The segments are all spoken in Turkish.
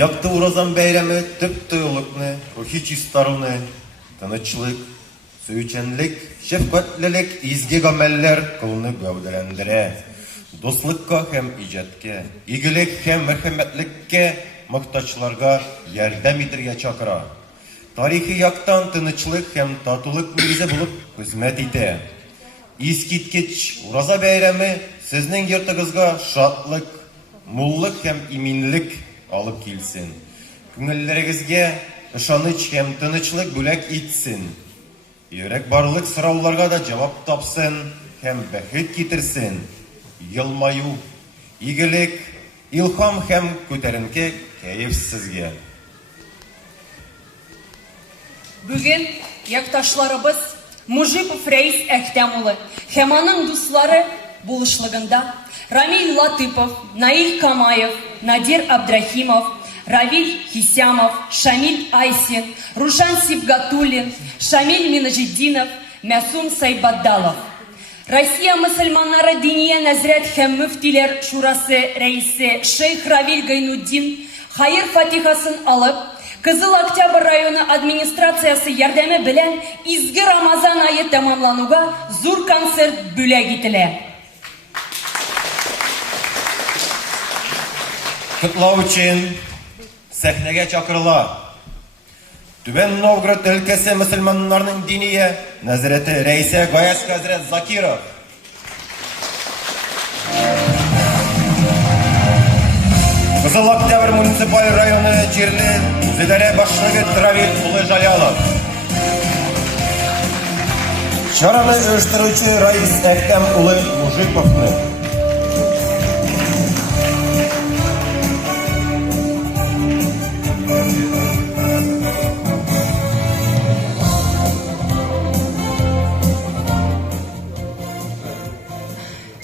Якты уразан бәйрәме төп тойлыкны, рухи чистаруны, тынычлык, сөйчәнлек, шәфкатьлелек, изге гамәлләр кылны гәүдәләндерә. Дуслыкка һәм иҗаткә, игелек һәм мәрхәмәтлеккә мохтаҗларга ярдәм итәргә чакыра. Тарихи яктан тынычлык һәм татулык нигезе булып хезмәт итә. Искиткеч ураза бәйрәме сезнең йортыгызга шатлык, муллык һәм иминлек алып килсен. Күңелләрегезгә ышаныч һәм тынычлык бүләк итсен. Йөрәк барлык сорауларга да җавап тапсын һәм бәхет китерсен. Елмаю, игелек, илһам һәм күтәренке кәеф сезгә. Бүген якташларыбыз Мужипов Рәис Әхтәм улы һәм аның дуслары булышлыгында Рамил Латыпов, Наил Камаев, Надир Абдрахимов, Равиль Хисямов, Шамиль Айсин, Рушан Сибгатуллин, Шамиль Минажиддинов, Мәсум Сайбаддалов. Россия мөселманнары Диния нәзрәт һәм мөфтиләр шурасы рәисе Шейх Равиль Гайнуддин хайыр фатихасын алып, Кызыл Октябрь районы администрациясы ярдәме белән изге Рамазан айы тәмамлануга зур концерт бүләк ителә. Котлау өчен сәхнәгә чакырыла Түбән Новгород өлкәсе мөселманнарының диния нәзрәте рәисе Гаяз хәзрәт Закиров. Кызыл Октябрь муниципаль районы җирле үзидарә башлыгы Равил улы Жалялов. Чараны оештыручы Рәис Әхтәм улы Мужиповны.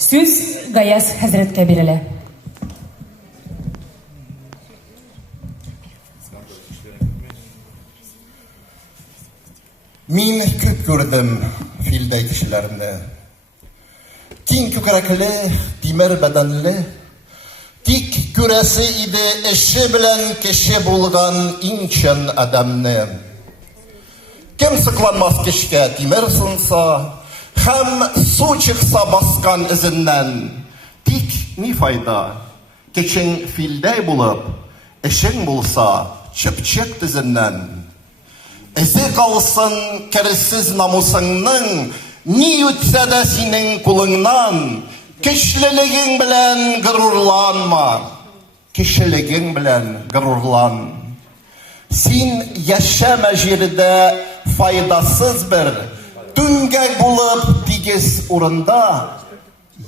Сүз Гаяз хәзрәткә бирелә. Мин күп күрдем филдәй кешеләрне. Киң күкрәкле, тимер бәдәнле, тик күрәсе иде эше белән кеше булган иң чын адамны. Кем сыкланмас кешкә тимер сынса, һәм су чыкса баскан изеннән. Тик ни файда? Кешең филдәй булып, эшең булса чыпчык тезеннән. Эзе калсын керсез намусыңның, ни үтсә дә синең кулыңнан. Кишлелегең белән горурланма, кишелегең белән горурлан. Син яшәмә җирдә файдасыз бер түңгәк булып тигез урында,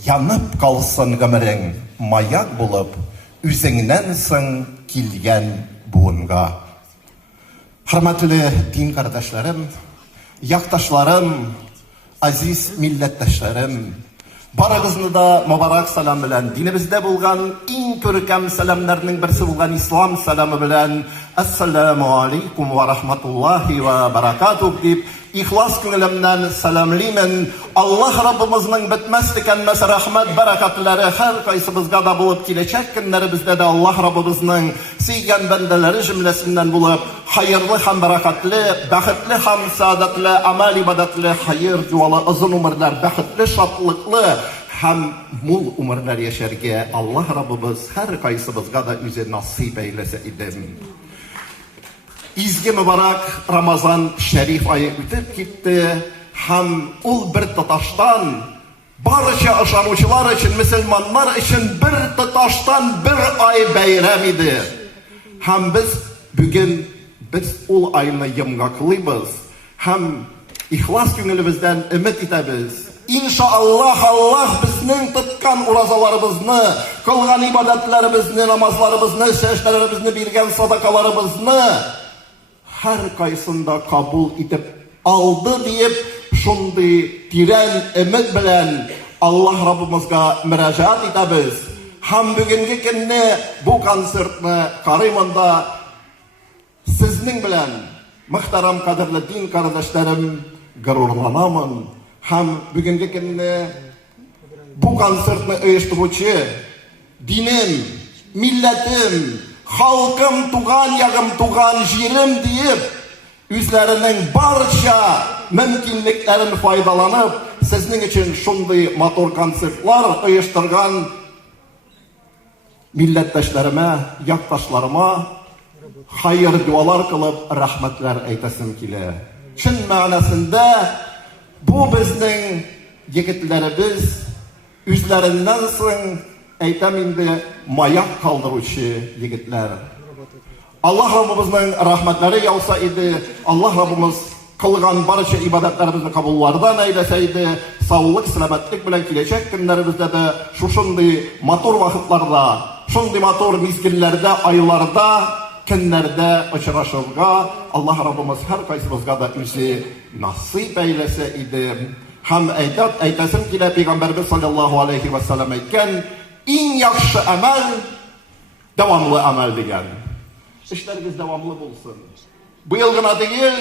янып калсын гомерең маяк булып үзеңнән соң килгән буынга. Хөрмәтле дин кардәшләрем, якташларым, азиз милләттәшләрем, барыгызны да мубарак салам белән, динебездә булган иң күркәм саламнарның берсе булган ислам саламы белән ассаламу алейкум ва рахматуллахи ва баракатух дип ихлас күңелемнән саламлыймын. Аллаһ Раббыбызның бетмәс тикәнмәс рәхмәт бәрәкәтләре һәр кайсыбызга да булып киләчәк көннәребездә дә Аллаһ Раббыбызның сөйгән бәндәләре җөмләсеннән булып, хайырлы һәм бәрәкәтле, бәхетле һәм сәадәтле, амал ибадәтле, хайыр юлы, озын умырлар, бәхетле, шатлыклы һәм мул умырлар яшәргә Аллаһ Раббыбыз һәр кайсыбызга да үзе насыйп әйләсә иде. Изге мөбарак Рамазан шәриф айы үтеп китте һәм ул бер тоташтан барча ышанучылар өчен, мөселманнар өчен бер тоташтан бер ай бәйрәм иде. Һәм без ул айны йомгаклыйбыз һәм ихлас күңелебездән өмет итәбез. Иншааллах, Аллаһ безнең тоткан уразаларыбызны, кылган ибадәтләребезне, намазларыбызны, сәҗдәләребезне, биргән садакаларыбызны һәр кайсында кабул итеп алды дип, шундый тирән өмет белән Аллаһ Раббыбызга мөрәҗәгать итәбез. Һәм бүгенге көнне бу концертны карыймында сезнең белән, мөхтәрәм кадерле дин кардәшләрем, горурланамын. Һәм бүгенге көнне бу концертны оештыручы динем, милләтем, halkım tugan, yagım tugan, jirim deyip, üzlerinin barça mümkünliklerin faydalanıp, sizin için şunday motor konsertlar uyuşturgan milletteşlerime, yaktaşlarıma hayır dualar kılıp rahmetler eytesim kile. Çin manasında bu bizning yigitlerimiz üzlerinden so'ng aytam endi mayak kaldıruvchi yigitlar. Allah Rabbimizning rahmetlari yağsa idi, Allah Rabbimiz kılgan barcha ibadetlerimizni kabullardan eyleseydi, sağlık, selametlik bilen gelecek günlerimizde de şunday motor vakitlarda, şunday motor mizgillerde, aylarda, günlerde uçraşırga Allah Rabbimiz her kaysımızga da üzi nasip eylese idi. Hem eytesim ki Peygamberimiz sallallahu aleyhi ve sellem etken en yaxşı amel devamlı amel degen. İşlerimiz devamlı bulsun. Bu yıl gına değil,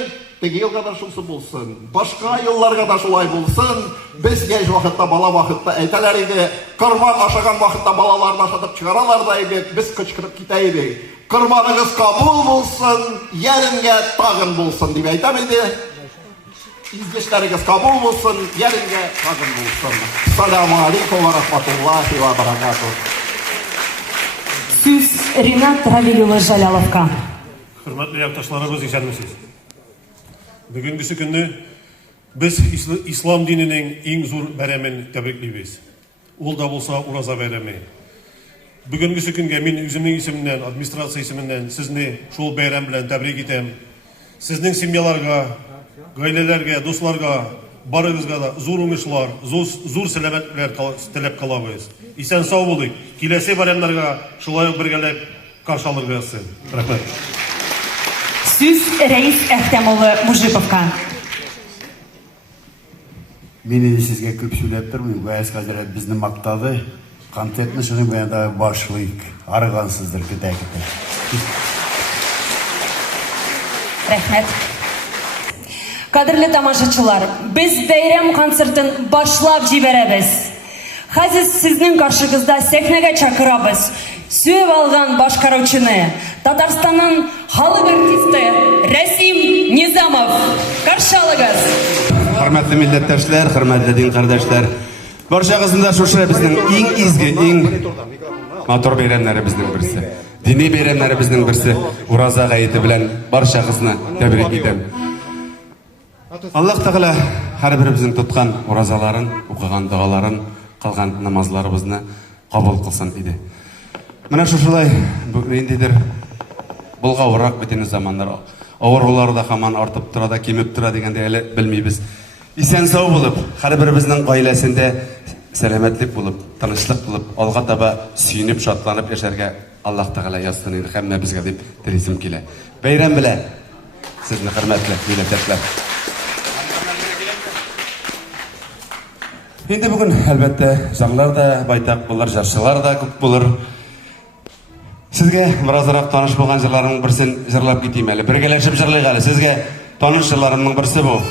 tegi yıl kadar şulsu bulsun. Başka yıllar kadar şulay bulsun. Biz genç vakitte, bala vakitte eyteler idi. Kırman aşagan vakitte balalarını aşatıp çıkaralar da idi. Biz kıçkırıp giteydi. Kırmanınız kabul bulsun, yeringe tağın bulsun diye eytem idi. İzleşleriniz kabul bulsun, yeringe tağın bulsun. Selamun aleyküm ve rahmetullahi ve berekatuhu. Söz Ринат Равилұлы Жалаловқа. Hürmetli yaktaşlarımız, esenmisiniz. Bugünkü günü biz İslam dininin en zor beremin tebrikliyiz. Ol da olsa uraza beremi. Bugünkü günge men özümün isiminden, administrasiya isiminden sizni şol berem bilen tebrik etem. Sizning semyalarga, gailelerge, dostlarga, barıgızga da zor umışlar, zor selametler tilep kalabız. Isen sağ bolayık. Kilesi beremlerga şulay birgelep karşı alırgası. Rahmet. Söz Reis Әхтәмұлы Мұжиповқа. Мен енді сізге көп сөйлеп тұрмын. Гаяз Хазірет бізді мақтады. Контентні шығын баяндағы басшылық. Арығансыздар кіті-кіті. Рәхмәт. Қадірлі тамашачылар, біз бәйрем концертін башлап жіберебіз. Хәзір сіздің қаршығызда сәхнеге чакырабыз. Сөйіп алған башқарушыны, Татарстанның халық артисті Рәсим Низамов. Қаршы алыңыз. Hürmetli milletteşler, hürmetli din kardeşler. Barşağızında şuşa bizden en izgi, en motor beyrenlerimizden birisi. Dini beyrenlerimizden birisi. Uraza gayeti bilen barşağızını tebrik edem. Allah Teala her birimizin tutkan urazaların, okugan duaların, kılgan namazlarımızını kabul kılsın idi. Mana şuşulay endidir bulga urak biteni zamanlar ağırlar da haman artıp tura da kemip tura degende ele bilmeybiz. İsen sağ bulup, her birimizin ailesinde selametlik bulup, tanışlık bulup, alga taba süyünüp, şatlanıp yaşarga Allah Teala yazsın idi. Hemme bizge deyip dirizim kile. Beyram bile sizni hürmetli milletler. Endi bugün elbette жаңлар da baytak bulur, jarşılar da köp bulur. Sizge birazrak tanış bolgan jırlarımның birsin jırlap keteyim әле. Birgeleşip jırlayık әле. Sizge tanış jırlarımның birisi bu.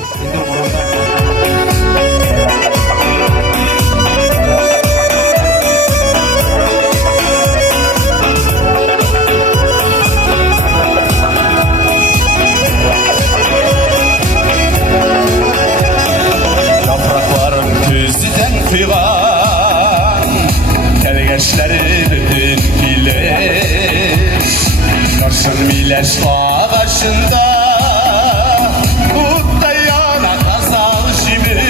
Yapraklarım gözüden kıygan, tergeçleri bütün bilir. Karşın mileş ağaçında, Uttayana kazal şimir.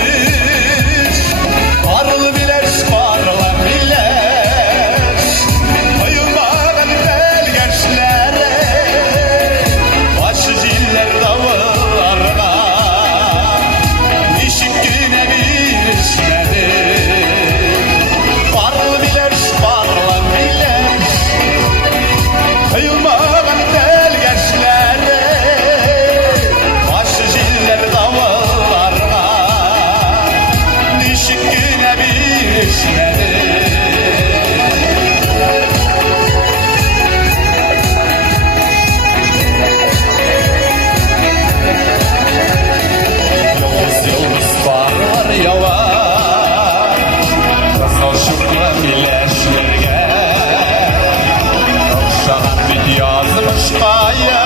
Arıl bileş, parlan bileş, Ayılmadan belgeçlere, Başı ciller davullarına, Nişik güne bir işmedi. Parıl bileş, parlan bileş, Ayılmadan belgeçlere, aşkaya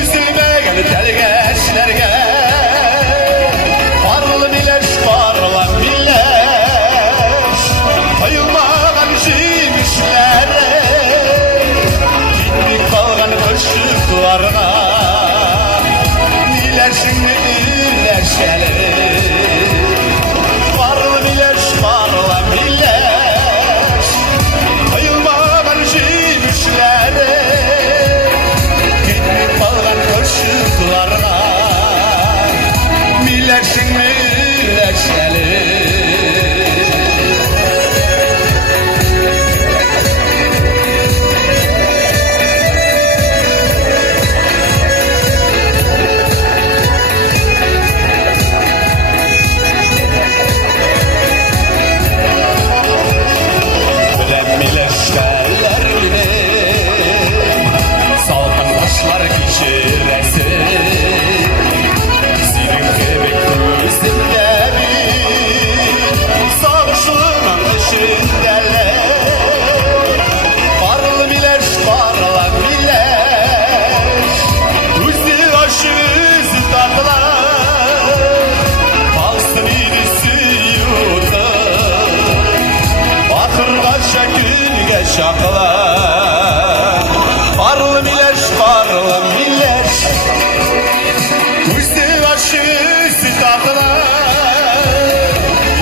üzülmegen telgeçlerge Parlı bileş parla bileş Ayılmagan jimişlere Gittik kalgan ışıklarına Nileşini ileşelim Parlı bileş parla bileş Ayılmagan jimişlere Gittik kalgan ışıklarına Nileşini ileşelim Şaklar Parlı mileş parlı mileş Üstü başı sıtaklar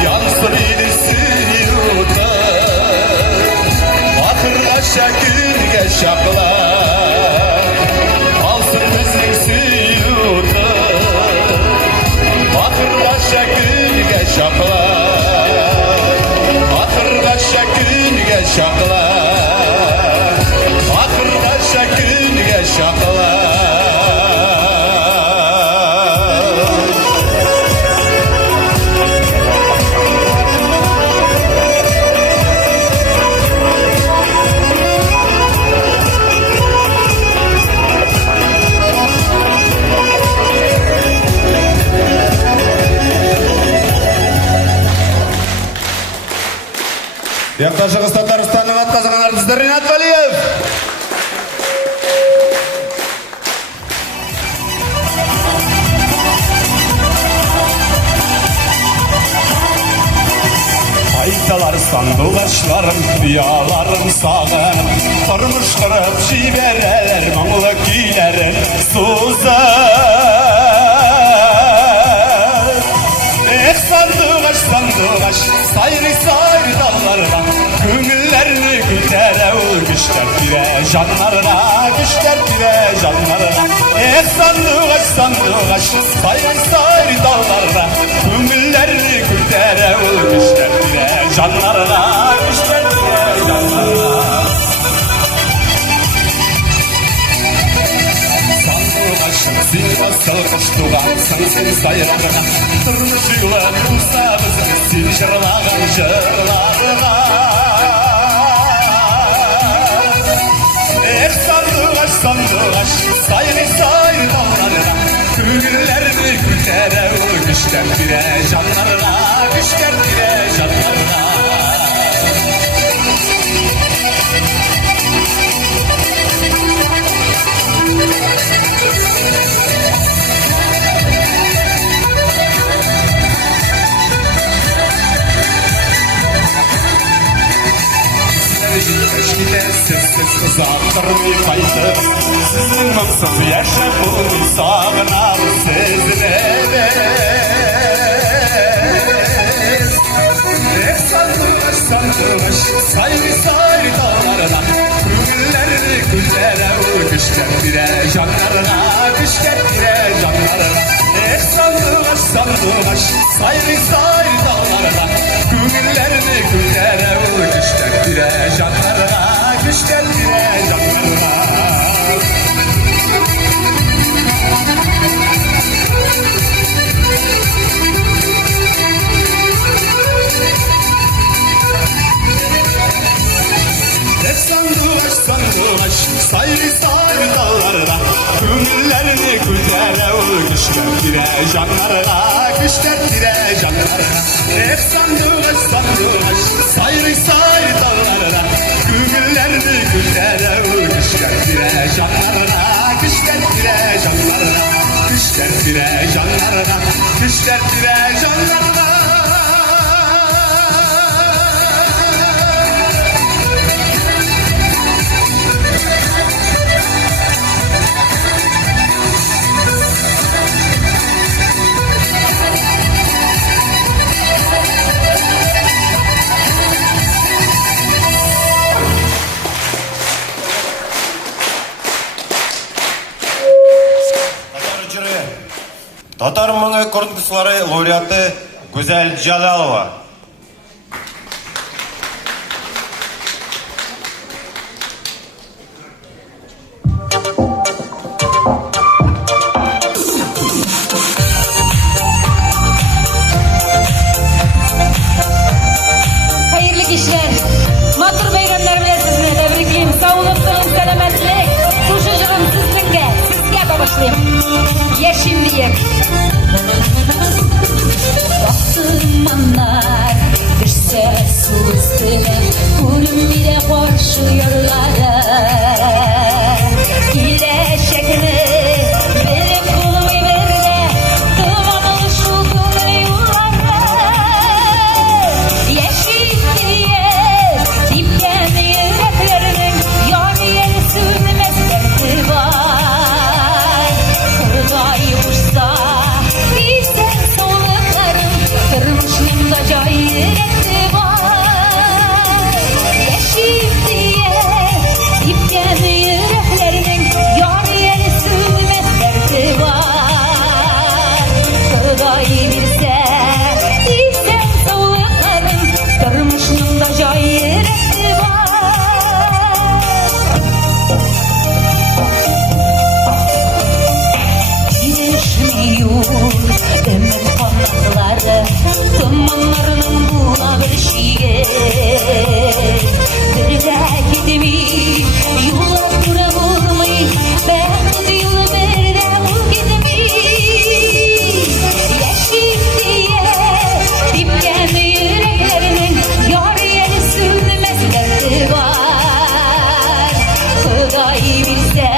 Yansın inisi yutar Bakırga şakülge şaklar Alsın bizim suyutar Bakırga şakülge şaklar Bakırga şakülge şaklar Bakırga şakülge şaklar Якташыгыз Татарстанның атказган артисты Ринат Валиев. Айталар сандуғашларым, ұяларым сағын Тұрмыш қырып жиберелер, мұңлы күйлерін сузып Эх, сандуғаш, сандуғаш, сайры-сайры даллардан Көңіллеріні күлтәрі ул күштер тире жанларына Күштер тире жанларына Эх, сандуғаш, сандуғаш, сайры-сайры даллардан Көңіллеріні күлтәрі ул күштер тире жанларына Күштер тире жанларына Сен басыл қыш туғансың сен сайрарға Тұрмыш ұйлы туса бізге сен жырлаған жырларға Эх, сандуғаш, сандуғаш, сайры-сайры далларға Көңіллерді күлтәрі ул күштер тире жанларға Күштер тире жанларға Сіз ұзақтырмай қайтып Сіздің мұңсыз яшап бұл сағынар сезінеміз Эх, сандуғаш, сандуғаш, сайры-сайры даллардан Көңіллерді күлтәрі ул күштер тире жанларына Күштер тире жанларына Эх, сандуғаш, сандуғаш, сайры-сайры даллардан Көңіллерді күлтәрі ул күштер тире жанларына Күштер тире жанларына Sandığaç, sandığaç, sayrı-sayrı dallarına Köngüllerini güldere ul güçler tire canlarına Güçler tire canlarına Sandığaç, sandığaç, sayrı-sayrı dallarına Köngüllerini güldere ul güçler Kışlar bire canlarına, kışlar bire canlarına, kışlar bire canlarına, kışlar bire canlarına. Татар мыңы конкурслары лауреаты Гүзәл Джалалова. Hayırlı kişiler, matır bayramlar bilen sizine tebrikleyeyim. Sağlıklığın, selametlik, kuşucuğun sizlinge, sizge bağışlayayım. Yeşim diyeyim. Baktırmanlar, bir ses su üstüne, ölüm bile koşuyorlar. Gile şekli, benim kolumu ver de, kıvamı şu kulu yollara. Yeşil diye, dipken yüreklerinin, yar yeri sürmez derdi var. Kırgayı vursa, bilsen solukların, kırmışlığımda gayreti var. Yeşil diye, dipken yüreklerinin, yar yeri sürmez derdi var. Kırgayı bilse, bilsen solukların, kırmışlığımda gayreti var. Birleşmiyor ümit kanatları, dumanlarının buna bir şiye. Bir de gidimi, yollara vurmayı, ben de yolu bir de vur gidimi. Yeşil diye, dipken yüreklerinin, yar yeri sürmez derdi var. Kıdayı bilse,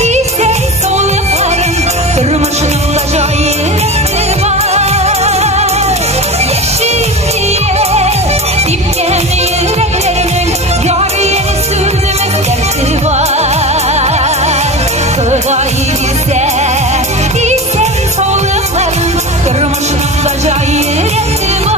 bilse solukların, kırmışlığında gayreti var. Yeşil diye, dipken yüreklerinin, yar yeri sürmez derdi var. Kıdayı bilse, bilse solukların, kırmışlığında gayreti var.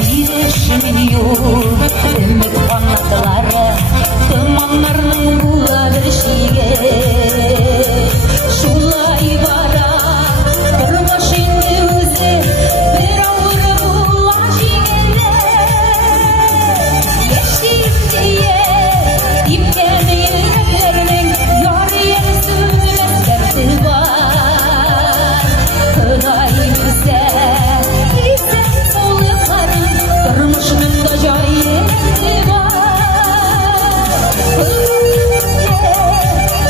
Birleşmiyor ümit kanatları, dumanlarının buladır şiye. Şulay bara, kırbaş indi özü, bir avru bulaş yine. Yeşil diye, dipken yüreklerinin, yar yeri sürmez derdi var. Kıdayı bilse, bilsen solukların, kırmışlığında gayreti var.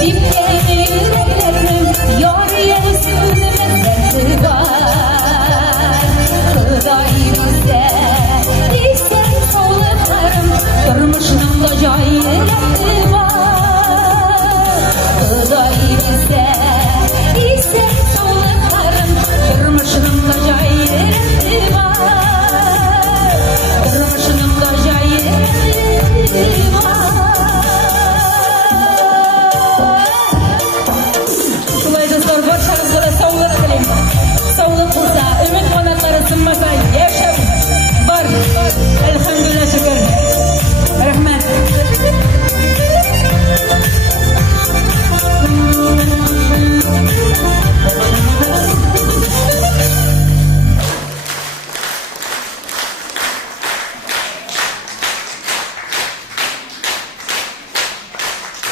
Dipken yüreklerinin, yar yeri sürmez derdi var. Kıdayı bilse, bilsen solukların, kırmışlığında gayreti var. Kıdayı bilse, bilsen solukların, kırmışlığında gayreti var. Kırmışlığında gayreti var. Şulay dostlar, barşanızga da sağlık dileyim. Sağlık bulsa, ümit kanatları sınmasa, yaşam var. Elhamdülillah şükür. Rahmet.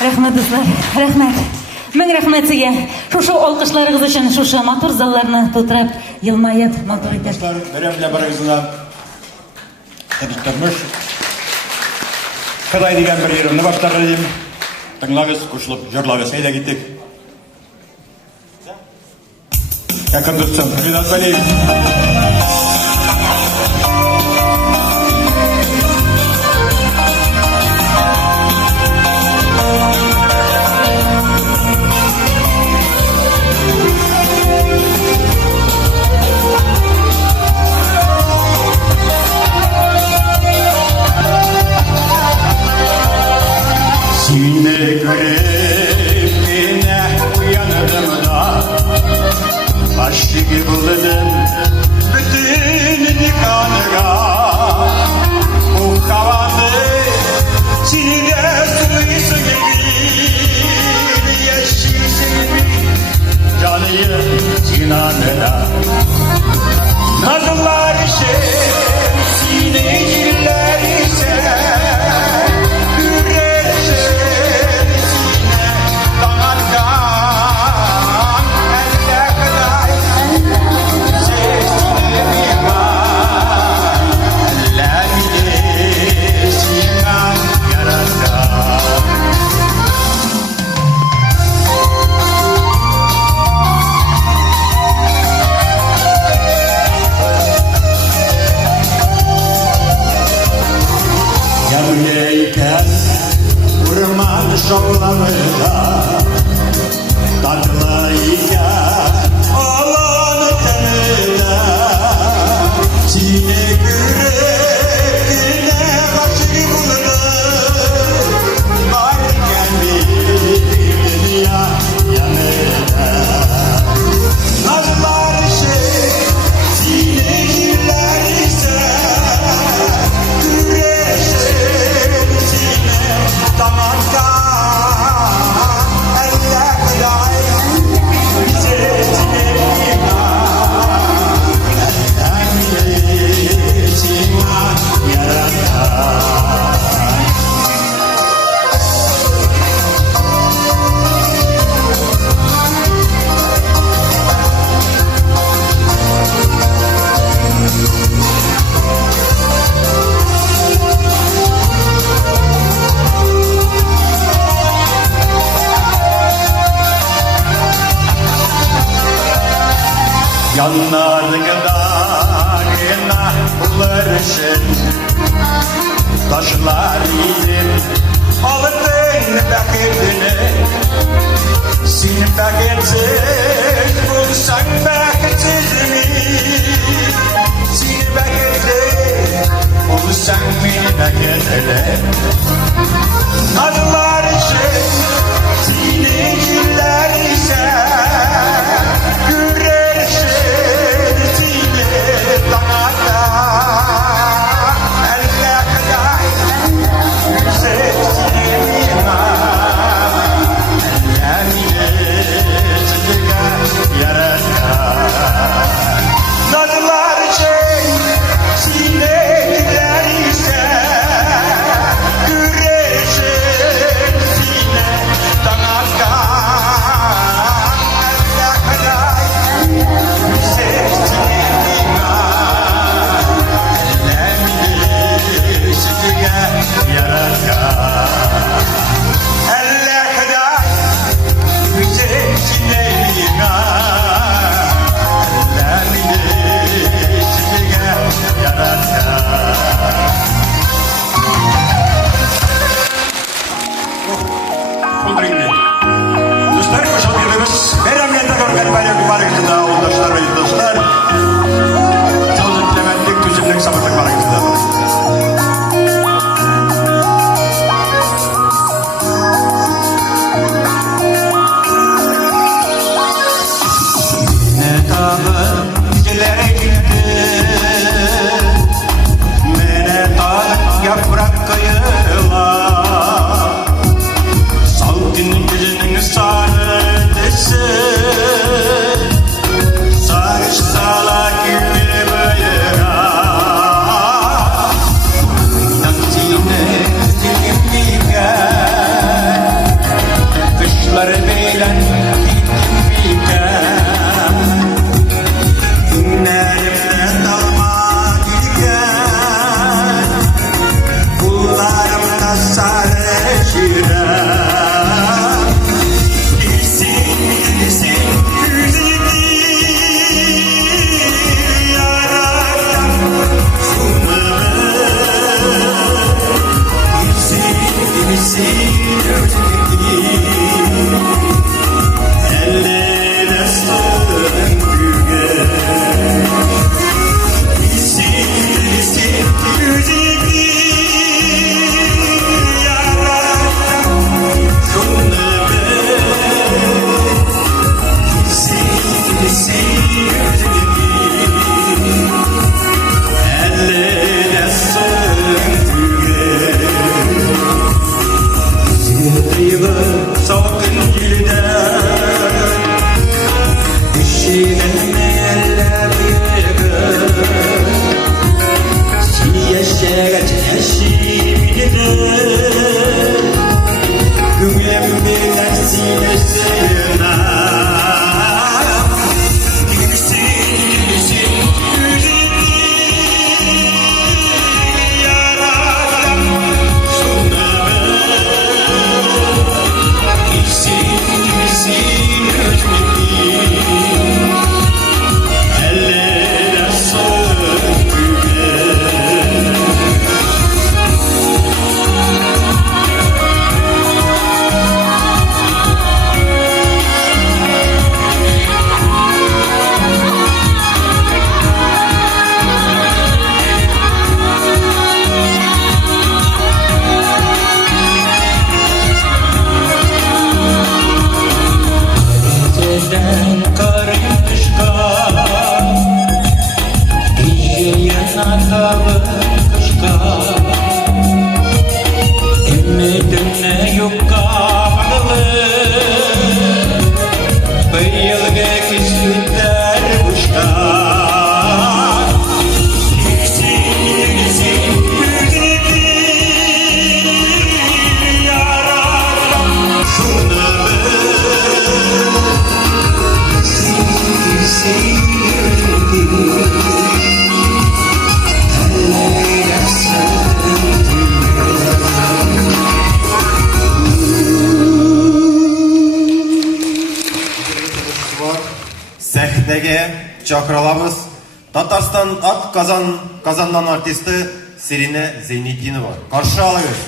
Rahmet dostlar, rahmet. Ming rahmet sizga. Şu alkışlarınız için şu matır zallarını tutup yılmayıp matır eder. Dostlar, veremle barayızına. Tabii tutmuş. Kıday diyen bir yerimini başlarım. Tınlağız, kuşlup, jırlağız, eyde gittik. Yakın tutsun, Vedat Bey. Sine görüp yine uyanırım da Başlığı buldum bütün dikanıga Bu havalı Çin'de suyusu gibi Yeşilsin canıyım cinanına Nazlılar sineciler ise Yanıyken Urman şovlamında Tatlayken Alanı tanıda Sine güne kaçır buldu Varken bir dünya yanında Nazlar sineciler ise Yanlarına bulaşın Taşlar yedim Aldın paketini Sin paketsiz bulsan paketsiz Sin paketsiz bulsan beni paketine Nazlar için sineciler ise Not чакыралабыз. Татарстан ат Казаннан артисты Серине Зейнетдинова. Каршы алыгыз.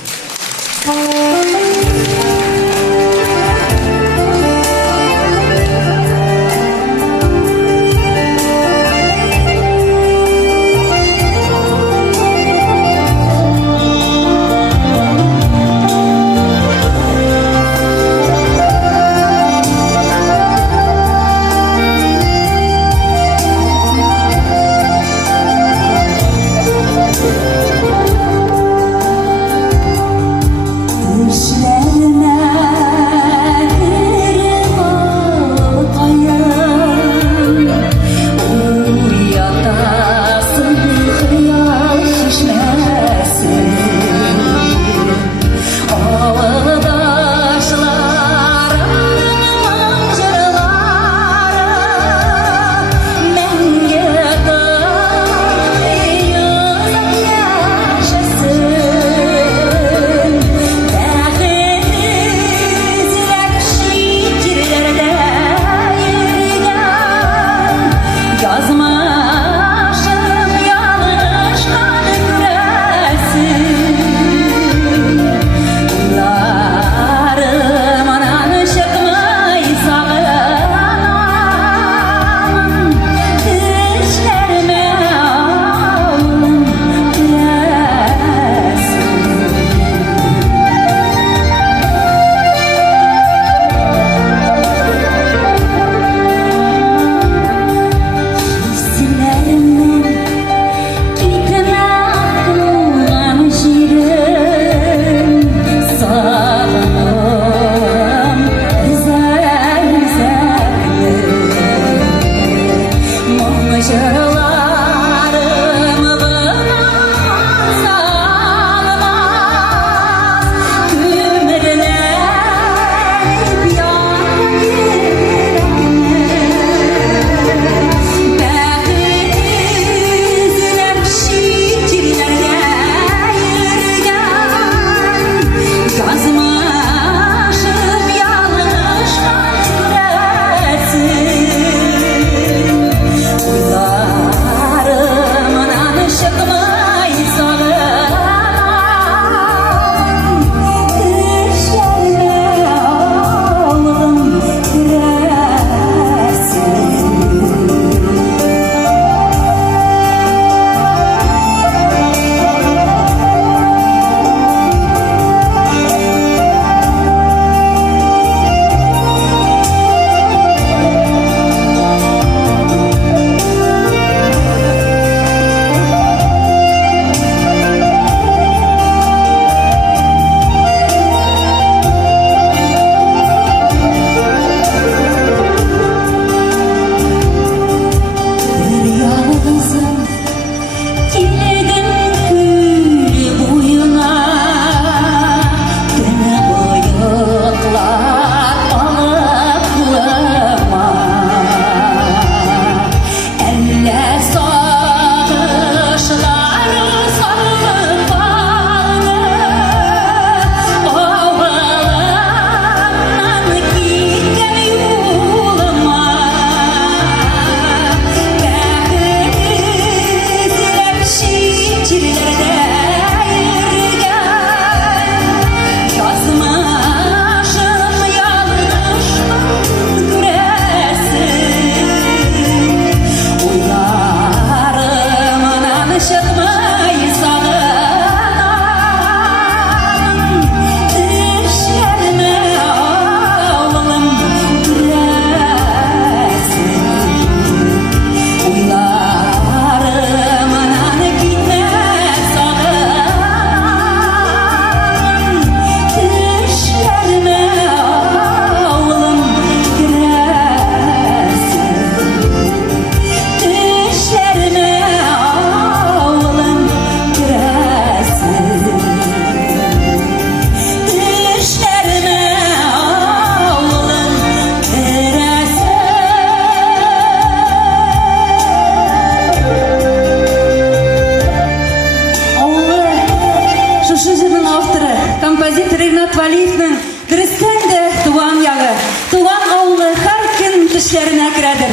Валиевның дөрестән дә туган ягы, туган авылы һәр көн төшләренә керәдер.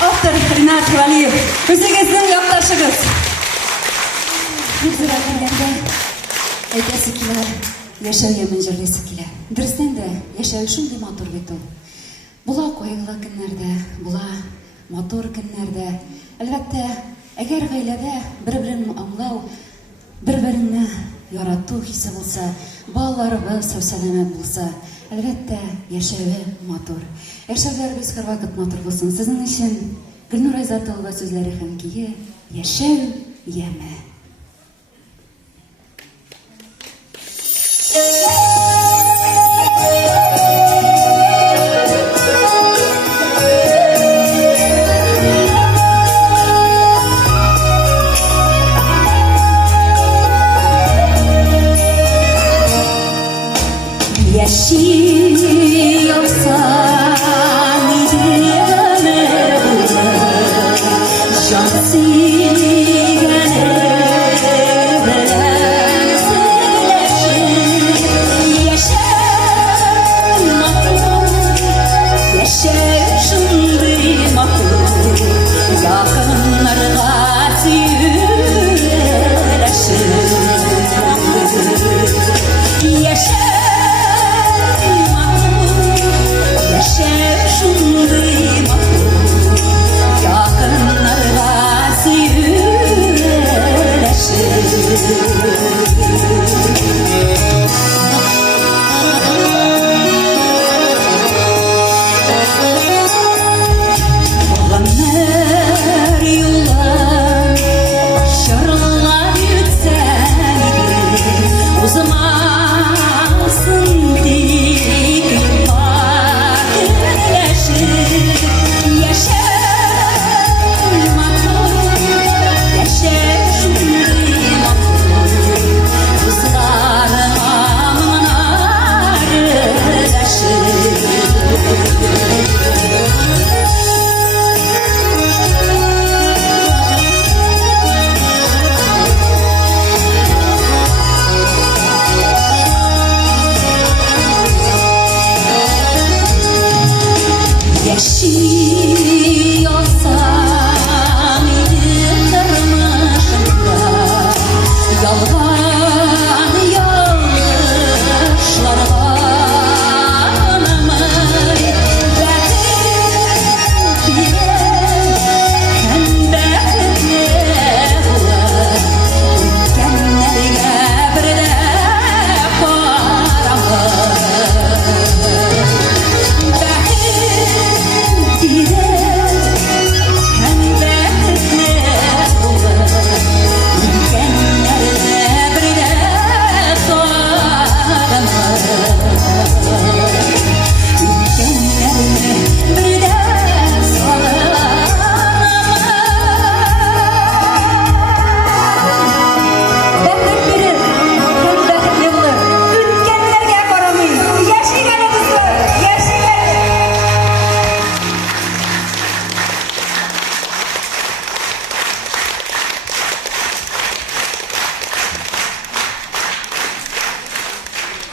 Автор Ринат Валиев. Өзіңіздің яқташыңыз. Көзір әкелгенде әйтесі келе, яшәуге мінжірлесі келе. Дұрыстан да яшәу шундый матур бит ул. Була кайгылы көннәрдә, була матур көннәрдә. Әлбәттә, әгәр гаиләдә бер-берен аңлау, бер-береңне ярату хисе булса, балаларыбыз сау-сәламәт булса, әлбәттә, яшәве матур. Яшәүләребез һәрвакыт матур булсын. Сезнең өчен Гөлнур Айзатова сүзләре һәм көе яшәү яме.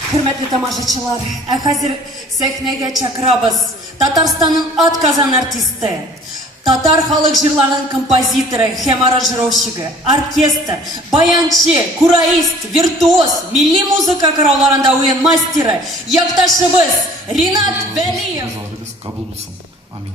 Hürmetli тамашачылар, хәзер сәхнәгә чакырабыз Татарстанның атказан артисты, татар халык җырларының композиторы һәм аранжировщигы, оркестр, баянчы, кураист, виртуоз, милли музыка карауларында уен мастеры, якташыбыз Ринат Вәлиев. Кабул булсын. Амин.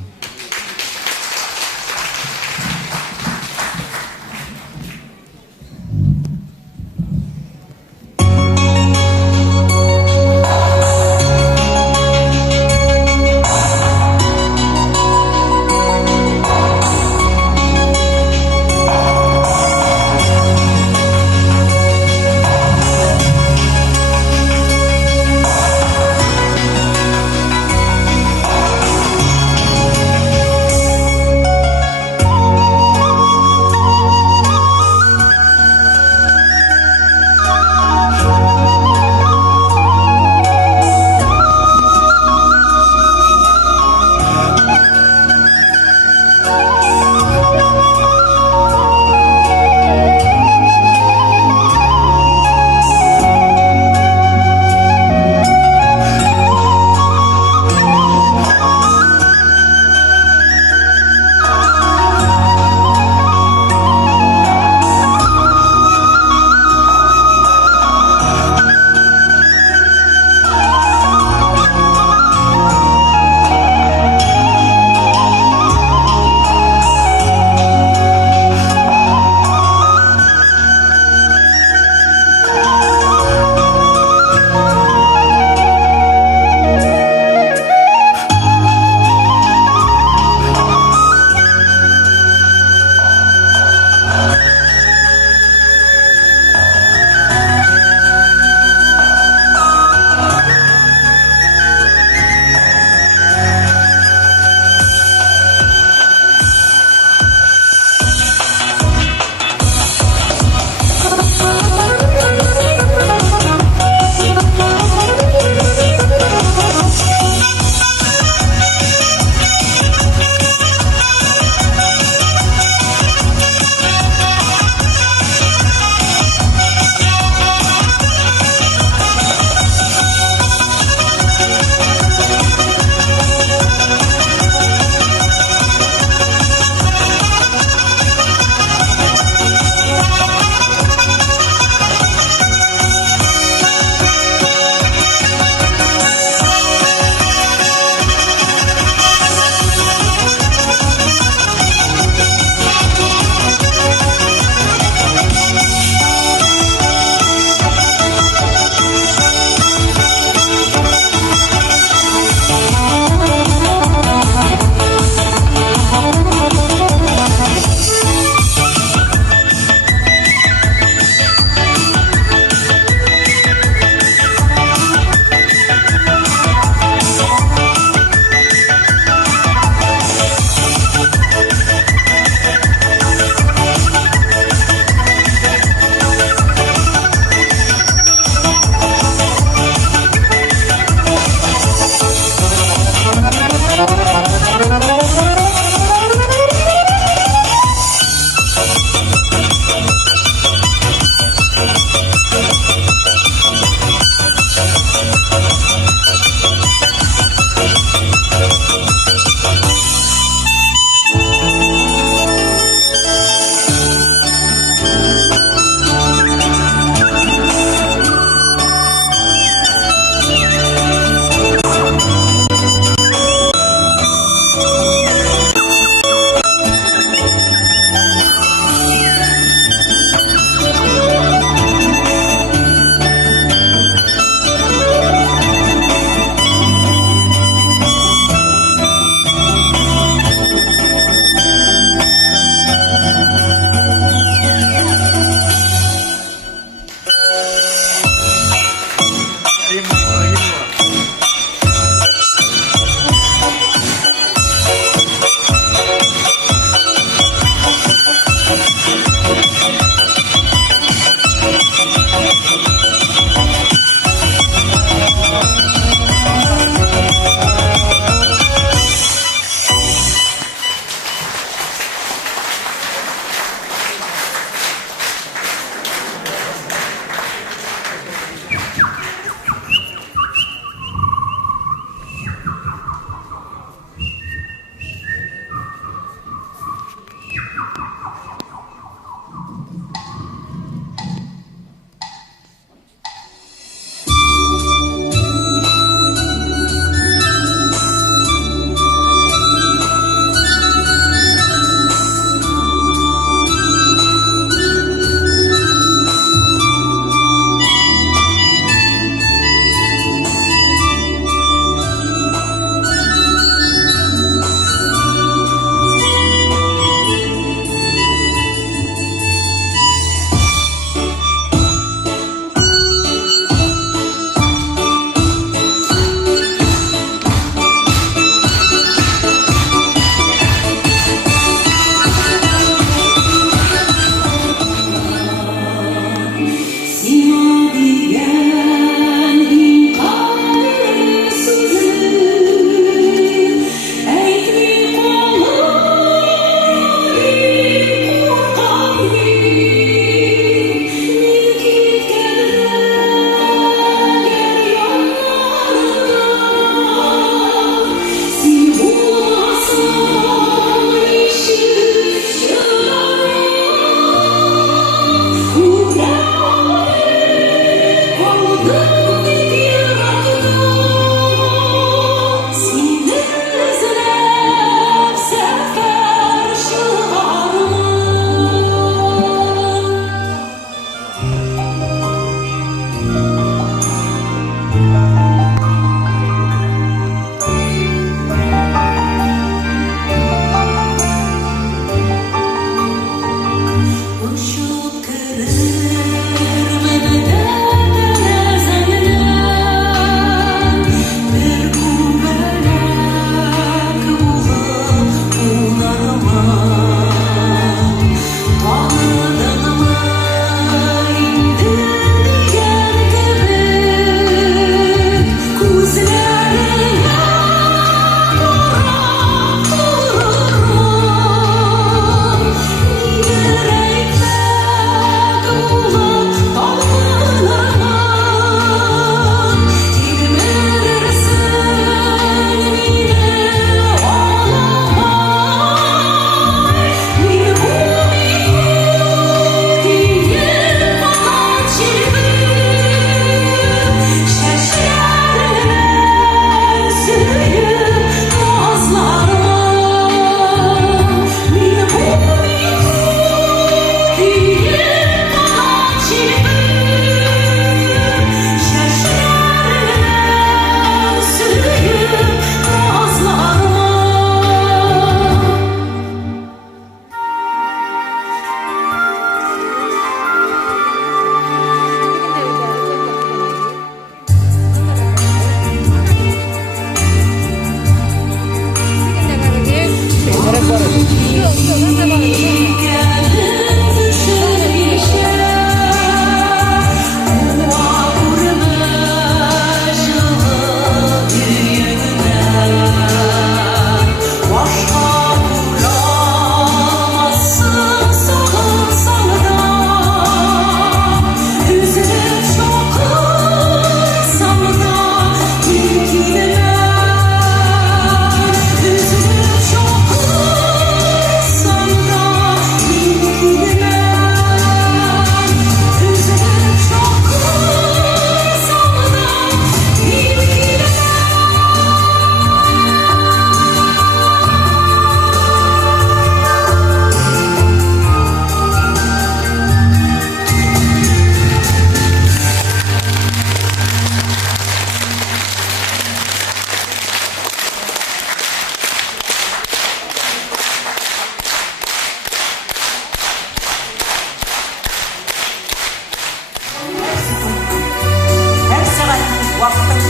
Вакытым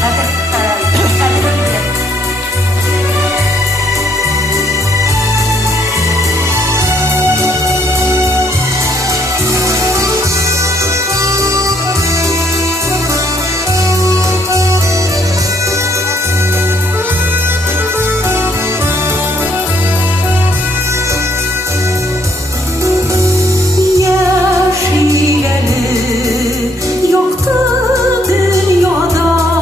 хәзер Yoktu dünyada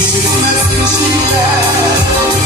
Üşütmez kişiler